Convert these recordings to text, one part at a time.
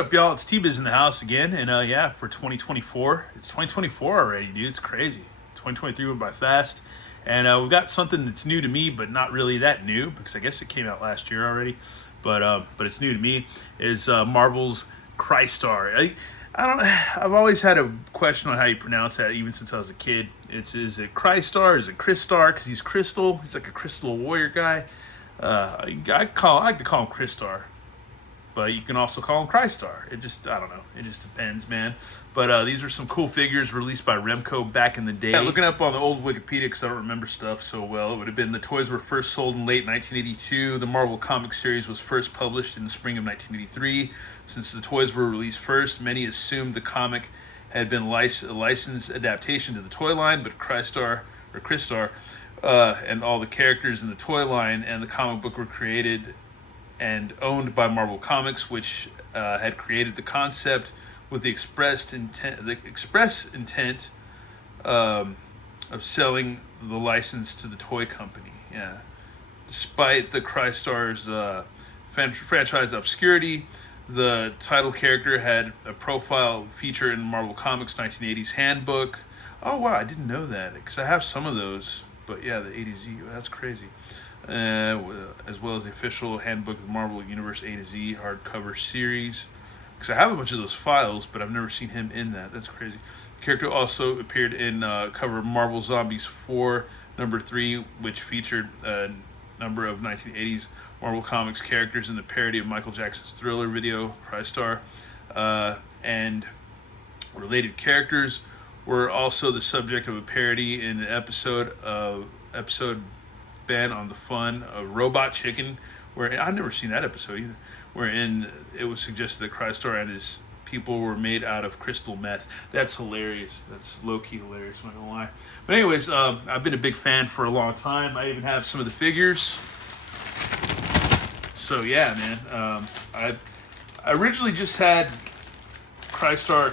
What's up, y'all? It's T-Biz in the house again, and yeah, for 2024, it's 2024 already, dude. It's crazy. 2023 went by fast, and we've got something that's new to me, but not really that new because I guess it came out last year already, but it's new to me. Is Marvel's Crystar. I don't. I've always had a question on how you pronounce that, even since I was a kid. Is it Crystar? Is it Crystar? Because he's crystal. He's like a crystal warrior guy. I like to call him Crystar, but you can also call him Crystar. I don't know. It just depends, man. But these are some cool figures released by Remco back in the day. Yeah, looking up on the old Wikipedia because I don't remember stuff so well, it would have been the toys were first sold in late 1982. The Marvel comic series was first published in the spring of 1983. Since the toys were released first, many assumed the comic had been a licensed adaptation to the toy line, but Crystar, and all the characters in the toy line and the comic book were created and owned by Marvel Comics, which had created the concept with the express intent of selling the license to the toy company. Yeah, despite the Crystar's franchise obscurity, the title character had a profile feature in Marvel Comics 1980s handbook. Oh wow, I didn't know that because I have some of those. But yeah, the A to Z, that's crazy. As well as the official handbook of the Marvel Universe A to Z hardcover series. Because I have a bunch of those files, but I've never seen him in that. That's crazy. The character also appeared in cover Marvel Zombies 4, number 3, which featured a number of 1980s Marvel Comics characters in the parody of Michael Jackson's Thriller video, Crystar, and related characters were also the subject of a parody in an episode Ben on the Fun of Robot Chicken, where I've never seen that episode either, wherein it was suggested that Crystar and his people were made out of crystal meth. That's hilarious. That's low-key hilarious, I'm not gonna lie. But anyways, I've been a big fan for a long time. I even have some of the figures. So yeah, man. I originally just had Crystar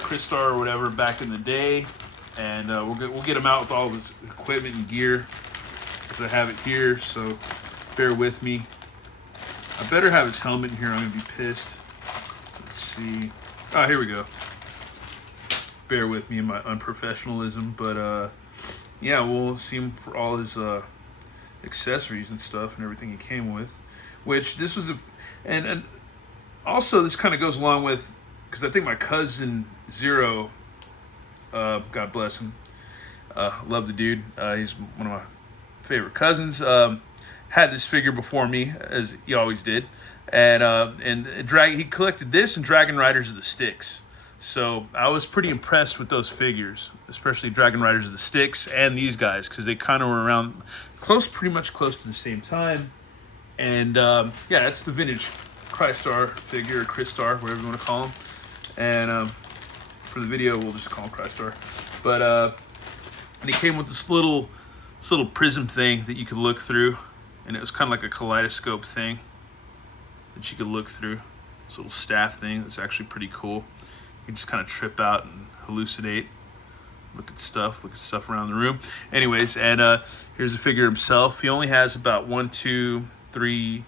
or whatever back in the day, and we'll get him out with all of his equipment and gear. I have it here, so bear with me. I better have his helmet in here. I'm gonna be pissed. Let's see. Oh, here we go. Bear with me in my unprofessionalism, but yeah, we'll see him for all his accessories and stuff and everything he came with. Which this was and also this kind of goes along with, because I think my cousin Zero, God bless him, love the dude. He's one of my favorite cousins, had this figure before me, as he always did, and he collected this and Dragon Riders of the Styx. So I was pretty impressed with those figures, especially Dragon Riders of the Styx and these guys, because they kind of were around pretty much close to the same time. And yeah, that's the vintage Crystar figure, or Crystar, whatever you want to call him. And for the video, we'll just call him Crystar. But and he came with this little prism thing that you could look through, and it was kind of like a kaleidoscope thing that you could look through. This little staff thing that's actually pretty cool. You can just kind of trip out and hallucinate, look at stuff around the room. Anyways, and here's the figure himself. He only has about 1, 2, 3,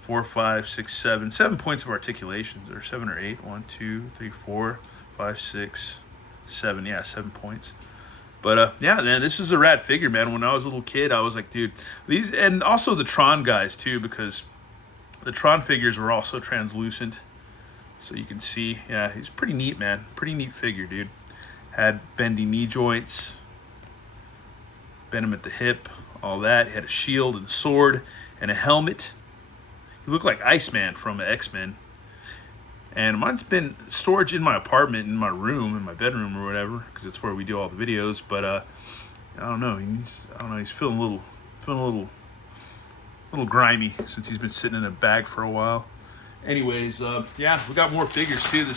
4, 5, 6, 7 points of articulation, or 7 or 8. 1, 2, 3, 4, 5, 6, 7. Yeah, 7 points. But yeah, man, this is a rad figure, man. When I was a little kid, I was like, dude, these, and also the Tron guys too, because the Tron figures were also translucent, so you can see. Yeah, he's pretty neat, man. Pretty neat figure, dude. Had bendy knee joints, bent him at the hip, all that. He had a shield and sword and a helmet. He looked like Iceman from X-Men. And mine's been storage in my apartment, in my room, in my bedroom or whatever, because it's where we do all the videos. But I don't know. He's feeling a little grimy since he's been sitting in a bag for a while. Anyways, yeah, we got more figures too. I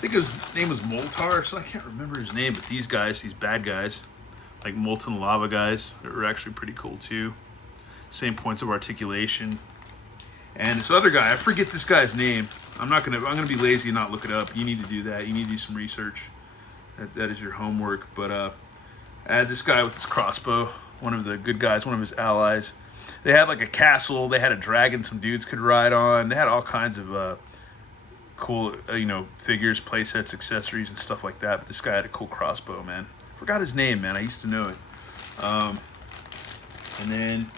think his name was Moltar, so I can't remember his name. But these bad guys, like molten lava guys, are actually pretty cool too. Same points of articulation. And this other guy, I forget this guy's name. I'm gonna be lazy and not look it up. You need to do that. You need to do some research. That is your homework. But I had this guy with his crossbow, one of the good guys, one of his allies. They had like a castle. They had a dragon some dudes could ride on. They had all kinds of cool, you know, figures, play sets, accessories, and stuff like that. But this guy had a cool crossbow, man. Forgot his name, man. I used to know it. And then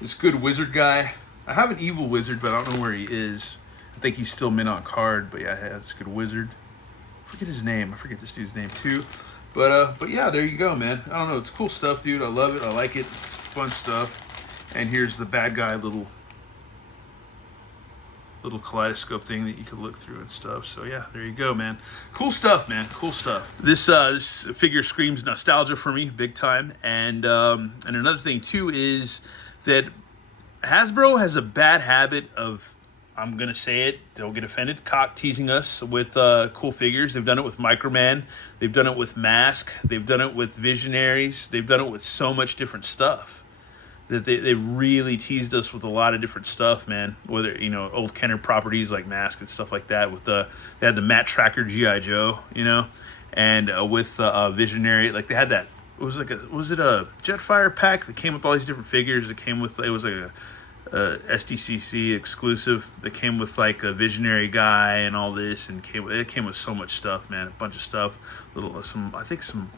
this good wizard guy. I have an evil wizard, but I don't know where he is. I think he's still mint on card. But yeah, that's a good wizard. I forget his name. I forget this dude's name too. But yeah, there you go, man. I don't know. It's cool stuff, dude. I love it. I like it. It's fun stuff. And here's the bad guy little kaleidoscope thing that you could look through and stuff. So yeah, there you go, man. Cool stuff, man. Cool stuff. This figure screams nostalgia for me, big time. And another thing too is that Hasbro has a bad habit of, I'm gonna say it, don't get offended, cock teasing us with cool figures. They've done it with Microman. They've done it with Mask. They've done it with Visionaries. They've done it with so much different stuff. That they really teased us with a lot of different stuff, man. Whether, you know, old Kenner properties like Mask and stuff like that. With they had the Matt Tracker G.I. Joe, you know, and with Visionary, like they had that. It was like was it a Jetfire pack that came with all these different figures? It came with, it was like a SDCC exclusive that came with like a Visionary guy and all this, and it came with so much stuff, man. A bunch of stuff. I think some.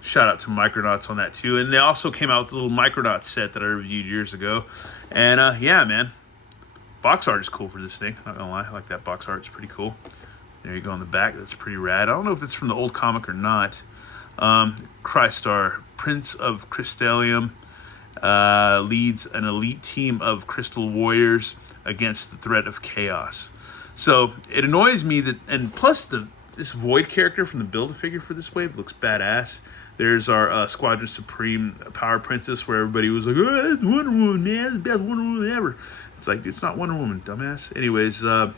Shout out to Micronauts on that too. And they also came out with a little Micronauts set that I reviewed years ago. And yeah, man. Box art is cool for this thing. Not gonna lie. I like that box art. It's pretty cool. There you go on the back. That's pretty rad. I don't know if it's from the old comic or not. Crystar, Prince of Crystalium, leads an elite team of crystal warriors against the threat of chaos. So it annoys me that, and plus this Void character from the Build-A-Figure for this wave looks badass. There's our Squadron Supreme Power Princess, where everybody was like, oh, it's Wonder Woman, man, it's the best Wonder Woman ever. It's like, it's not Wonder Woman, dumbass. Anyways, and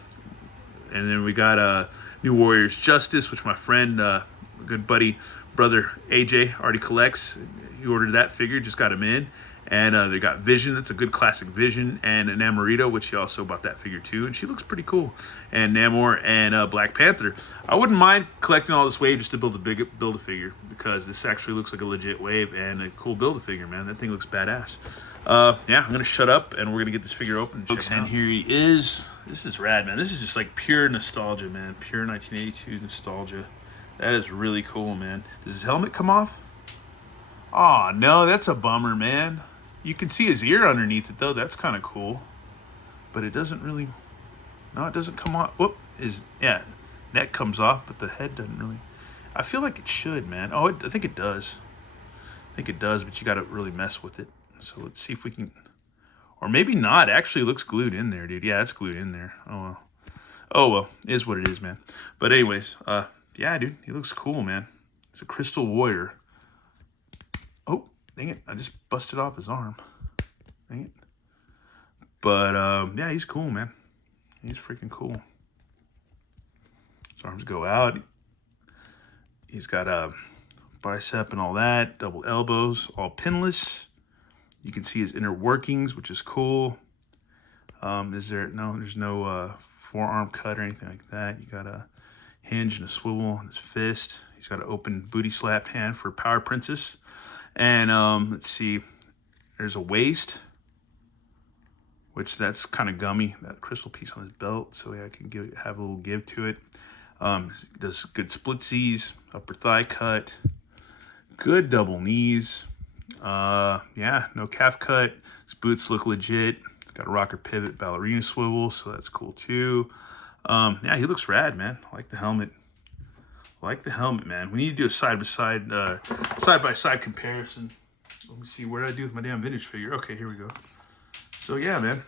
then we got New Warriors Justice, which my friend, good buddy, brother AJ already collects. He ordered that figure, just got him in. And they got Vision, that's a good classic Vision, and Namorita, which he also bought that figure too, and she looks pretty cool. And Namor and Black Panther. I wouldn't mind collecting all this wave just to build a figure, because this actually looks like a legit wave and a cool build-a-figure, man. That thing looks badass. Yeah, I'm gonna shut up and we're gonna get this figure open. And here he is. This is rad, man. This is just like pure nostalgia, man. Pure 1982 nostalgia. That is really cool, man. Does his helmet come off? Oh no, that's a bummer, man. You can see his ear underneath it, though. That's kind of cool. But it doesn't really... No, it doesn't come off. Whoop. Yeah, neck comes off, but the head doesn't really... I feel like it should, man. Oh, I think it does. I think it does, but you got to really mess with it. So let's see if we can... Or maybe not. It actually looks glued in there, dude. Yeah, it's glued in there. Oh, well. Oh, well. It is what it is, man. But anyways, yeah, dude. He looks cool, man. He's a Crystal Warrior. Oh, dang it. I just busted off his arm. Dang it. But, yeah, he's cool, man. He's freaking cool. His arms go out. He's got a bicep and all that. Double elbows. All pinless. You can see his inner workings, which is cool. There's no forearm cut or anything like that. You got a hinge and a swivel on his fist. He's got an open booty slap hand for Power Princess. And let's see, there's a waist, which that's kind of gummy, that crystal piece on his belt, so yeah, I can have a little give to it. Does good splitsies, upper thigh cut, good double knees. Yeah, no calf cut. His boots look legit. Got a rocker pivot, ballerina swivel, so that's cool too. Yeah, he looks rad, man. I like the helmet. Man. We need to do a side-by-side comparison. Let me see, what did I do with my damn vintage figure? Okay, here we go. So yeah, man.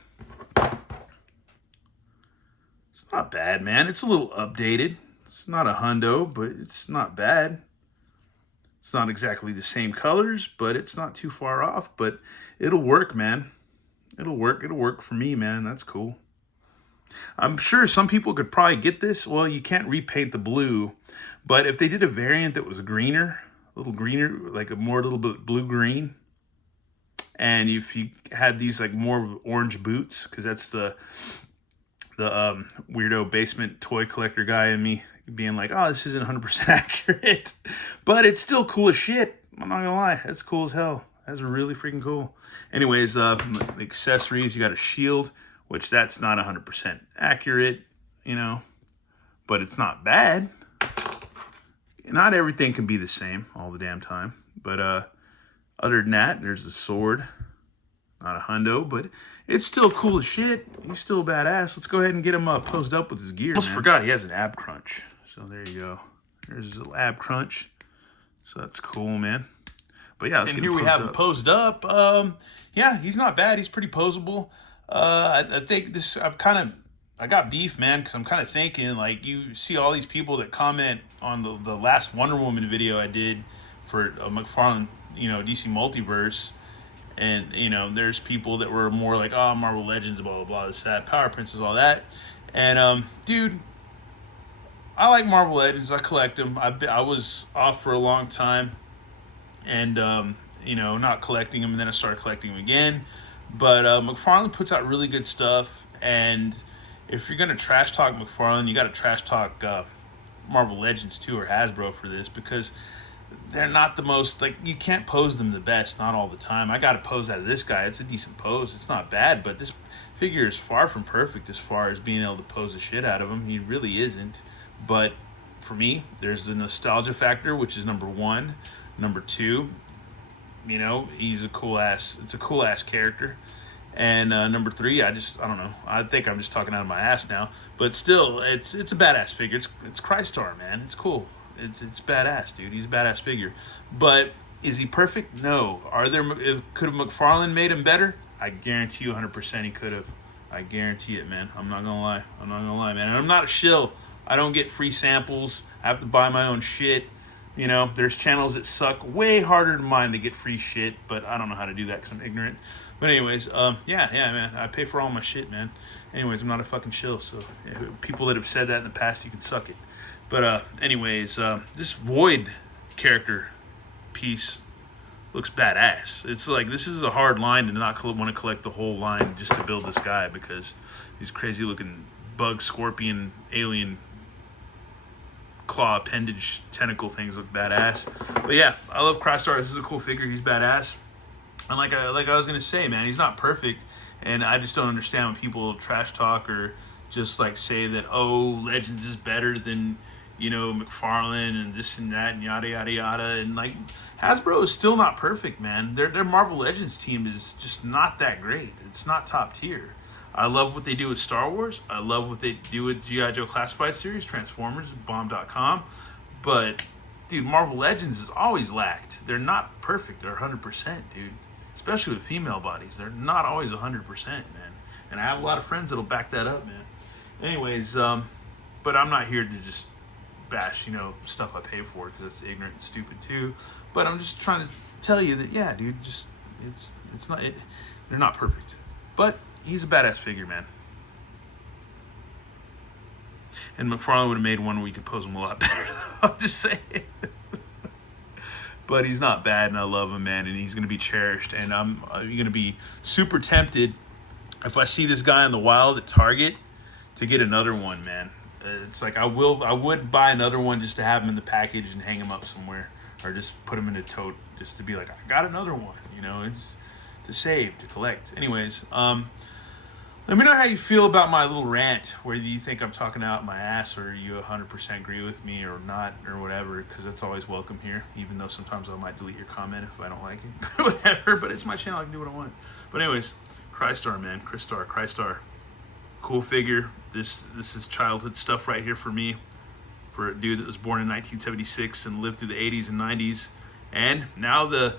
It's not bad, man. It's a little updated. It's not a hundo, but it's not bad. It's not exactly the same colors, but it's not too far off. But it'll work, man. It'll work for me, man. That's cool. I'm sure some people could probably get this. Well, you can't repaint the blue, but if they did a variant that was greener, a little greener, like a little bit blue-green, and if you had these like more orange boots, because that's the weirdo basement toy collector guy in me being like, oh, this isn't 100% accurate, but it's still cool as shit. I'm not gonna lie, that's cool as hell. That's really freaking cool. Anyways, the accessories, you got a shield, which that's not 100% accurate, you know. but it's not bad. Not everything can be the same all the damn time. But other than that, there's the sword. Not a hundo, but it's still cool as shit. He's still badass. Let's go ahead and get him posed up with his gear. Almost forgot he has an ab crunch. So there you go. There's his little ab crunch. So that's cool, man. But yeah, let's get here we have him posed up. Yeah, he's not bad. He's pretty posable. I think this, I got beef, man, because I'm kind of thinking, like, you see all these people that comment on the last Wonder Woman video I did for McFarlane, DC Multiverse. And, there's people that were more like, oh, Marvel Legends, blah, blah, blah, this, that, Power Princess, all that. And, dude, I like Marvel Legends. I collect them. I was off for a long time. And, not collecting them. And then I started collecting them again. But McFarlane puts out really good stuff. And if you're going to trash talk McFarlane, you got to trash talk Marvel Legends, too, or Hasbro for this. Because they're not the most, like, you can't pose them the best, not all the time. I got a pose out of this guy. It's a decent pose. It's not bad, but this figure is far from perfect as far as being able to pose the shit out of him. He really isn't. But for me, there's the nostalgia factor, which is number one. Number two, he's a cool ass. It's a cool ass character. And number three, I don't know. I think I'm just talking out of my ass now. But still, it's a badass figure. It's Crystar, man. It's cool. It's badass, dude. He's a badass figure. But is he perfect? No. Could have McFarlane made him better? I guarantee you 100% he could have. I guarantee it, man. I'm not going to lie. Man. And I'm not a shill. I don't get free samples. I have to buy my own shit. There's channels that suck way harder than mine to get free shit, but I don't know how to do that because I'm ignorant. But anyways, yeah, man. I pay for all my shit, man. Anyways, I'm not a fucking shill, so people that have said that in the past, you can suck it. But anyways, this Void character piece looks badass. It's like, this is a hard line to not want to collect the whole line just to build this guy, because these crazy looking bug, scorpion, alien, claw, appendage, tentacle things look badass. But yeah, I love Crystar. This is a cool figure. He's badass. And like I was going to say, man, he's not perfect. And I just don't understand when people trash talk or just like say that, oh, Legends is better than, McFarlane and this and that and yada, yada, yada. And like, Hasbro is still not perfect, man. Their Marvel Legends team is just not that great. It's not top tier. I love what they do with Star Wars. I love what they do with G.I. Joe Classified Series, Transformers, Bomb.com. But, dude, Marvel Legends has always lacked. They're not perfect. They're 100%, dude. Especially with female bodies. They're not always 100%, man. And I have a lot of friends that'll back that up, man. Anyways, but I'm not here to just bash, stuff I pay for, because that's ignorant and stupid too. But I'm just trying to tell you that, yeah, dude, just it's not it. They're not perfect, but he's a badass figure, man. And McFarlane would have made one where we could pose him a lot better. I'm just saying. But he's not bad, and I love him, man, and he's going to be cherished. And I'm going to be super tempted if I see this guy in the wild at Target to get another one, man. It's like I would buy another one just to have him in the package and hang him up somewhere, or just put him in a tote just to be like, I got another one. It's to save, to collect. Anyways, let me know how you feel about my little rant. Whether you think I'm talking out my ass, or you 100% agree with me or not, or whatever, because that's always welcome here, even though sometimes I might delete your comment if I don't like it. Whatever, but it's my channel. I can do what I want. But anyways, Crystar, man. Crystar. Cool figure. This is childhood stuff right here for me. For a dude that was born in 1976 and lived through the 80s and 90s. And now the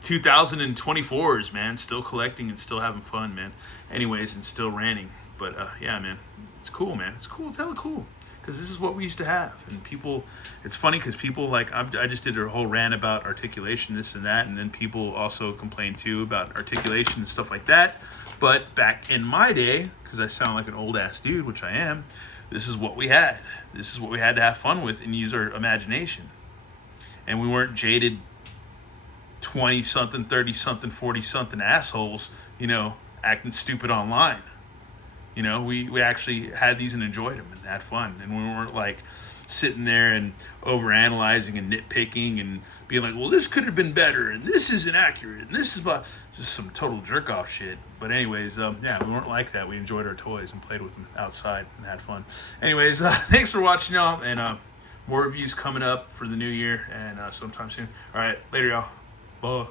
2024s, man. Still collecting and still having fun, man. Anyways, and still ranting. But yeah, man. It's cool, man. It's cool. It's hella cool. Because this is what we used to have. And people, it's funny because people, like, I just did a whole rant about articulation, this and that. And then people also complain too about articulation and stuff like that. But back in my day, because I sound like an old ass dude, which I am, this is what we had. This is what we had to have fun with and use our imagination. And we weren't jaded 20-something, 30-something, 40-something assholes, acting stupid online. We actually had these and enjoyed them and had fun. And we weren't like sitting there and over analyzing and nitpicking and being like, well, this could have been better and this isn't accurate and this is just some total jerk off shit. But anyways, yeah, we weren't like that. We enjoyed our toys and played with them outside and had fun. Anyways, thanks for watching, y'all, and more reviews coming up for the new year and sometime soon. All right, later, y'all. Bye.